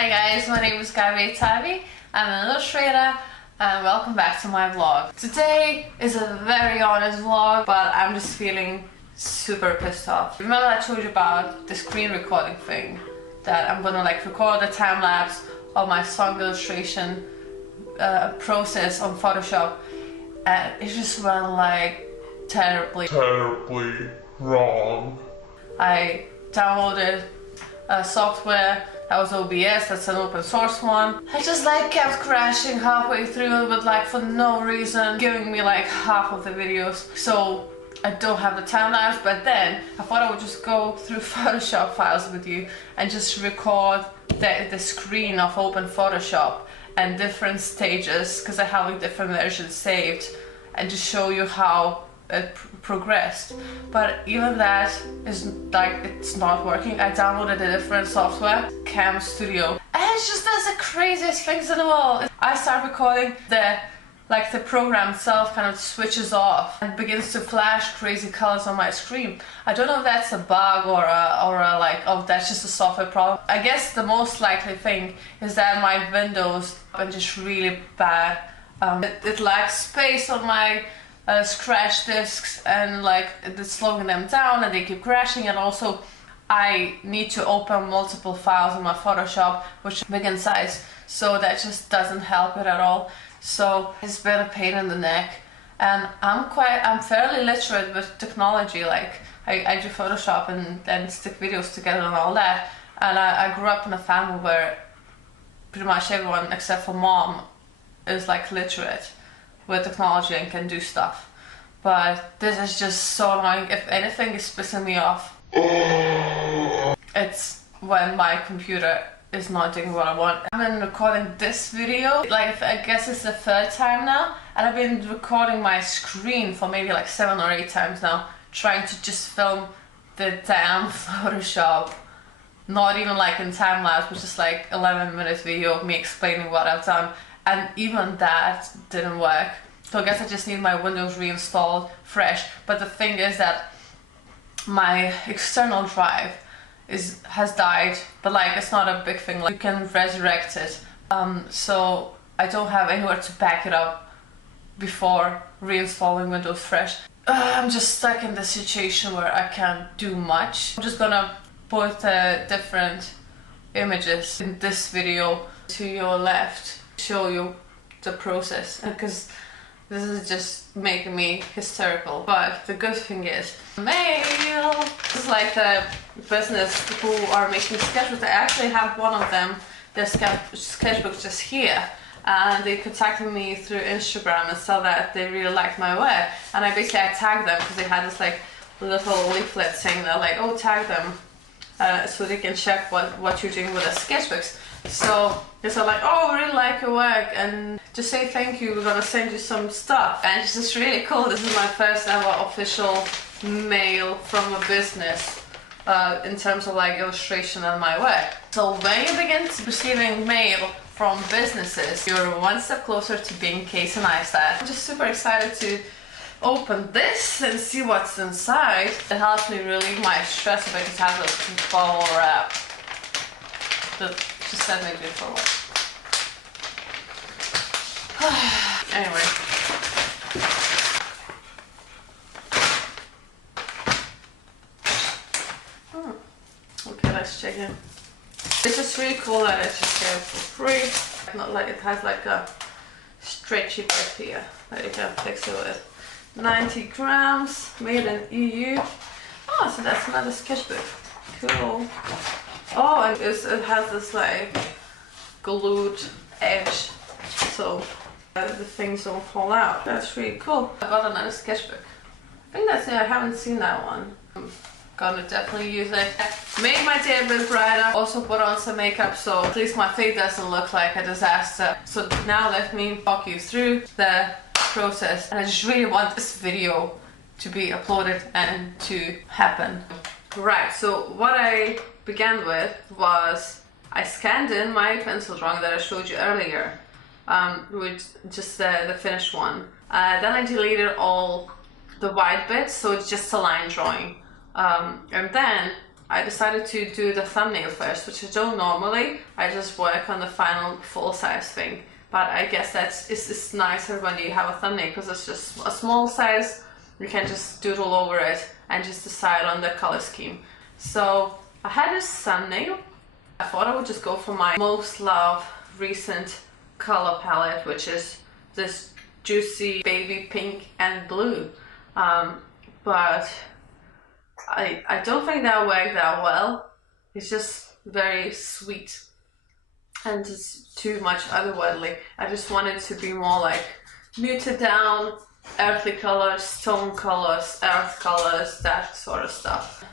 Hi guys, my name is Gabi Tavi. I'm an illustrator and welcome back to my vlog. Today is a very honest vlog, but I'm just feeling super pissed off. Remember I told you about the screen recording thing? That I'm gonna record a time lapse of my song illustration process on Photoshop, and it just went terribly wrong. I downloaded a software that was OBS, that's an open source one. I just kept crashing halfway through with for no reason, giving me half of the videos. So I don't have the time lapse, but then I thought I would just go through Photoshop files with you and just record the screen of open Photoshop and different stages, because I have different versions saved, and just show you how it progressed. But even that is it's not working. I downloaded a different software, Cam Studio, and it just does the craziest things in the world. I start recording, the program itself kind of switches off and begins to flash crazy colors on my screen. I don't know if that's a bug or oh, that's just a software problem. I guess the most likely thing is that my Windows are just really bad. It lacks space on my scratch discs, and it's slowing them down and they keep crashing, and also I need to open multiple files in my Photoshop which are big in size, so that just doesn't help it at all. So it's been a pain in the neck, and I'm fairly literate with technology. I do Photoshop and stick videos together and all that, and I grew up in a family where pretty much everyone except for mom is literate with technology and can do stuff. But this is just so annoying. If anything is pissing me off, it's when my computer is not doing what I want. I've been recording this video, I guess it's the third time now, and I've been recording my screen for maybe 7 or 8 times now, trying to just film the damn Photoshop. Not even in time lapse, which is 11-minute video of me explaining what I've done. And even that didn't work. So I guess I just need my Windows reinstalled fresh. But the thing is that my external drive has died, but it's not a big thing. You can resurrect it. So I don't have anywhere to back it up before reinstalling Windows fresh. I'm just stuck in this situation where I can't do much. I'm just gonna put different images in this video to your left, show you the process, because this is just making me hysterical. But the good thing is, mail! This is the business who are making sketchbooks. I actually have one of them, their sketchbook just here, and they contacted me through Instagram and said that they really liked my work, and I tagged them because they had this little leaflet saying that oh, tag them so they can check what you're doing with the sketchbooks. So they said oh, I really like your work, and just say thank you, we're gonna send you some stuff. And it's just really cool. This is my first ever official mail from a business in terms of illustration and my work. So when you begin receiving mail from businesses, you're one step closer to being Casey Neistat. I'm just super excited to open this and see what's inside. It helps me relieve my stress if I just have a bubble wrap. Just let me do it for a while. Anyway. Okay, let's check in. It's just really cool that it's just here for free. Not it has a stretchy bit here that you can fix it with. 90 grams, made in EU. Oh, so that's another sketchbook. Cool. Oh, and it has this glued edge, so the things don't fall out. That's really cool. I got another sketchbook. I think that's it. I haven't seen that one. I'm gonna definitely use it. Made my day a bit brighter. Also put on some makeup so at least my face doesn't look like a disaster. So now let me walk you through the process, and I just really want this video to be uploaded and to happen. Right, so what I began with was I scanned in my pencil drawing that I showed you earlier, with just the finished one. Then I deleted all the white bits, so it's just a line drawing. And then I decided to do the thumbnail first, which I don't normally. I just work on the final full size thing. But I guess it's nicer when you have a thumbnail because it's just a small size. You can just doodle over it and just decide on the color scheme. So I had this thumbnail. I thought I would just go for my most loved recent color palette, which is this juicy baby pink and blue. But I don't think that worked that well. It's just very sweet and just too much otherworldly. I just wanted to be more like muted down, earthly colors, stone colors, earth colors, that sort of stuff.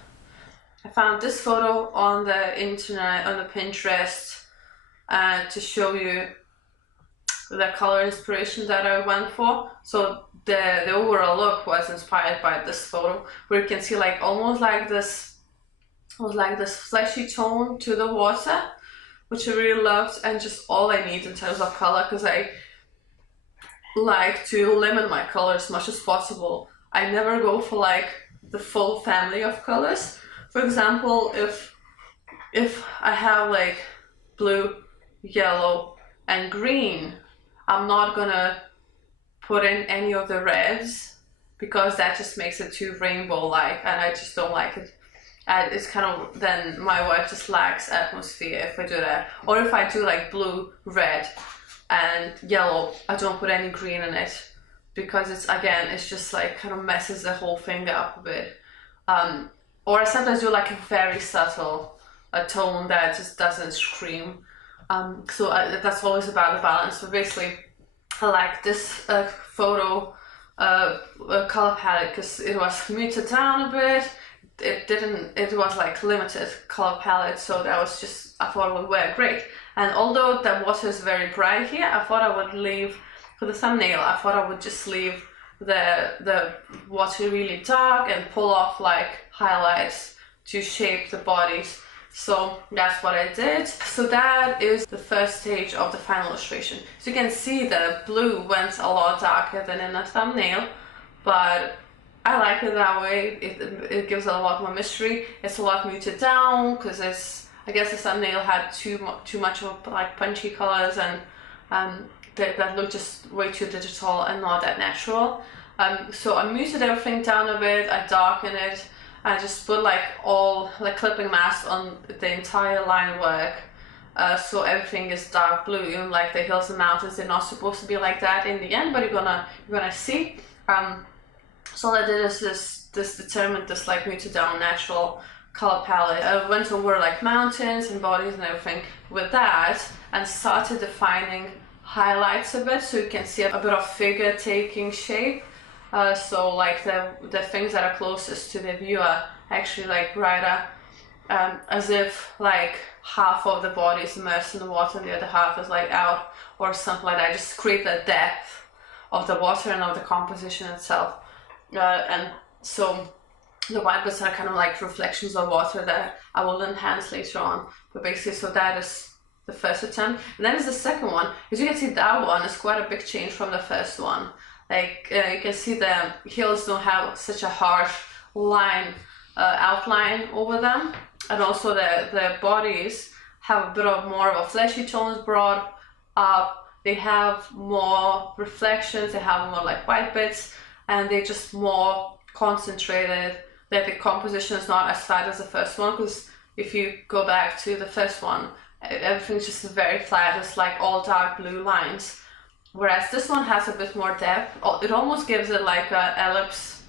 I found this photo on the internet, on the Pinterest, to show you the color inspiration that I went for. So the overall look was inspired by this photo, where you can see like almost like this fleshy tone to the water, which I really loved, and just all I need in terms of color, because I like to limit my color as much as possible. I never go for like the full family of colors. For example, if I have like blue, yellow, and green, I'm not gonna put in any of the reds because that just makes it too rainbow-like, and I just don't like it. And it's kind of, then my work just lacks atmosphere if I do that. Or if I do like blue, red, and yellow, I don't put any green in it because it's just like kind of messes the whole thing up a bit. Or I sometimes do like a very subtle tone that just doesn't scream. So that's always about the balance. But basically, I like this photo color palette because it was muted down a bit. It was like limited color palette, so that was just, I thought it would work great. And although the water is very bright here, I thought I would leave, for the thumbnail, I thought I would just leave the water really dark and pull off like highlights to shape the bodies. So that's what I did. So that is the first stage of the final illustration. So you can see the blue went a lot darker than in the thumbnail, but I like it that way. It gives it a lot more mystery. It's a lot muted down because I guess the thumbnail had too much of like punchy colors, and that looked just way too digital and not that natural. So I muted everything down a bit. I darkened it. I just put like all like clipping mask on the entire line work, so everything is dark blue. Even like the hills and mountains, they're not supposed to be like that in the end, but you're gonna see. So what I did is this determined this like muted down natural color palette. I went over like mountains and bodies and everything with that, and started defining highlights a bit, so you can see a bit of figure taking shape. So like the things that are closest to the viewer actually like brighter, as if like half of the body is immersed in the water and the other half is like out, or something like that. Just create the depth of the water and of the composition itself. And so the white bits are kind of like reflections of water that I will enhance later on. But basically, so that is the first attempt. And then is the second one. As you can see, that one is quite a big change from the first one. Like you can see the hills don't have such a harsh line outline over them, and also the bodies have a bit of more of a fleshy tones brought up. They have more reflections, they have more like white bits, and they're just more concentrated. That the composition is not as flat as the first one, because if you go back to the first one, everything's just very flat. It's like all dark blue lines. Whereas this one has a bit more depth. It almost gives it like an ellipse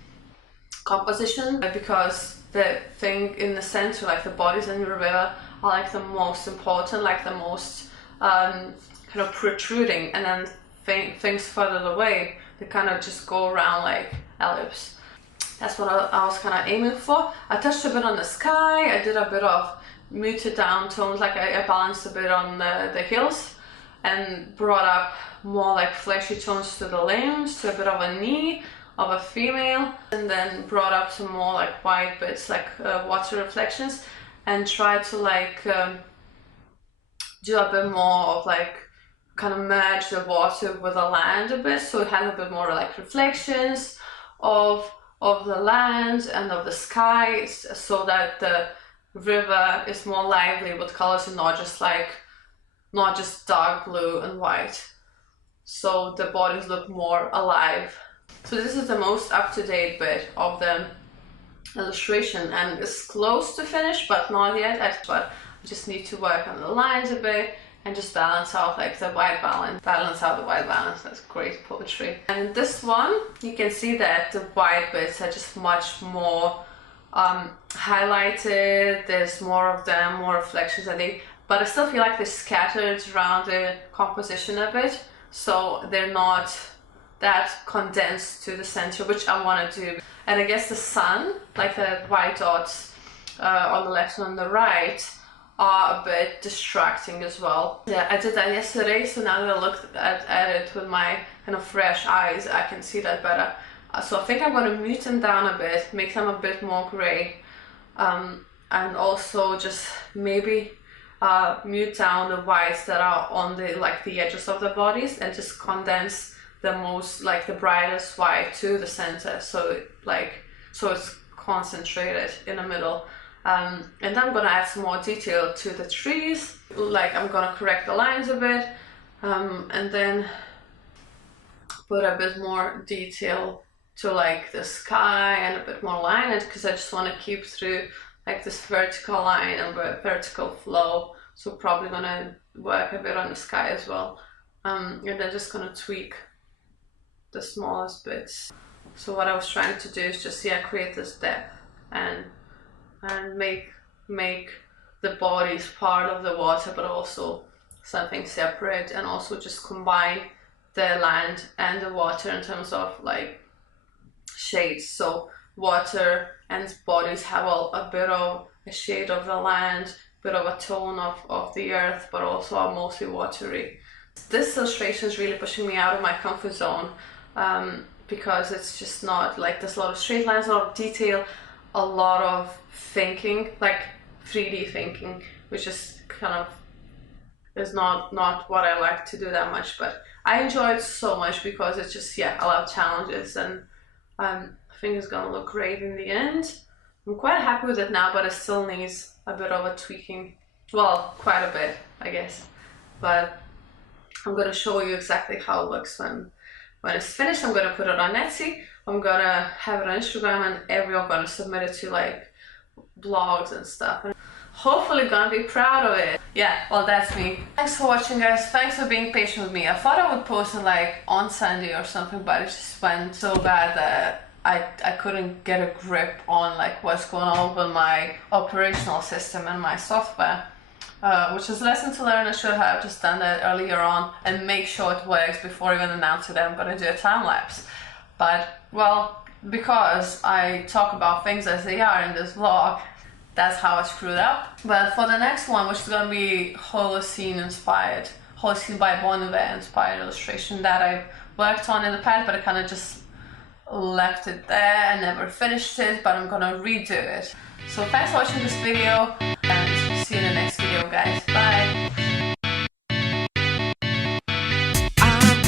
composition, because the thing in the center, like the bodies in the river, are like the most important, like the most kind of protruding, and then things further away, they kind of just go around like ellipse. That's what I was kind of aiming for. I touched a bit on the sky. I did a bit of muted down tones, like I balanced a bit on the hills, and brought up more like fleshy tones to the limbs, to a bit of a knee of a female, and then brought up some more like white bits, like water reflections, and tried to like do a bit more of like kind of merge the water with the land a bit, so it had a bit more like reflections of the land and of the sky, so that river is more lively with colors and not just dark blue and white. So the bodies look more alive. So this is the most up-to-date bit of the illustration, and it's close to finish but not yet. But I just need to work on the lines a bit and just balance out like the white balance. Balance out the white balance. That's great poetry. And this one, you can see that the white bits are just much more highlighted. There's more of them, more reflections, I think. But I still feel like they're scattered around the composition a bit. So they're not that condensed to the center, which I want to do. And I guess the sun, like the white dots on the left and on the right, are a bit distracting as well. Yeah, I did that yesterday, so now that I look at it with my kind of fresh eyes, I can see that better. So I think I'm going to mute them down a bit, make them a bit more gray, and also just maybe mute down the whites that are on the edges of the bodies, and just condense the most, like the brightest white to the center, so it's concentrated in the middle. And then I'm gonna add some more detail to the trees, like I'm gonna correct the lines a bit, and then put a bit more detail to like the sky and a bit more line it, because I just want to keep through like this vertical line and vertical flow. So probably gonna work a bit on the sky as well, and then just gonna tweak the smallest bits. So what I was trying to do is just create this depth and make the bodies part of the water, but also something separate, and also just combine the land and the water in terms of like shades. So water and bodies have a bit of a shade of the land, bit of a tone of the earth, but also are mostly watery. This illustration is really pushing me out of my comfort zone, because it's just not like, there's a lot of straight lines, a lot of detail, a lot of thinking, like 3D thinking, which is kind of is not what I like to do that much. But I enjoy it so much because it's just I love challenges, and I think it's gonna look great in the end. I'm quite happy with it now, but it still needs a bit of a tweaking. Well, quite a bit, I guess. But I'm gonna show you exactly how it looks when it's finished. I'm gonna put it on Etsy. I'm gonna have it on Instagram, and everyone gonna submit it to like blogs and stuff. And hopefully gonna be proud of it. Yeah, well, that's me. Thanks for watching, guys. Thanks for being patient with me. I thought I would post it like on Sunday or something, but it just went so bad that I couldn't get a grip on like what's going on with my operational system and my software, which is a lesson to learn. I should have just done that earlier on and make sure it works before even announcing that I'm gonna do a time lapse. But well, because I talk about things as they are in this vlog, that's how I screwed up. But for the next one, which is gonna be Holocene inspired, Holocene by Bon Iver inspired illustration that I've worked on in the past, but I kind of just left it there and never finished it, but I'm gonna redo it. So thanks for watching this video.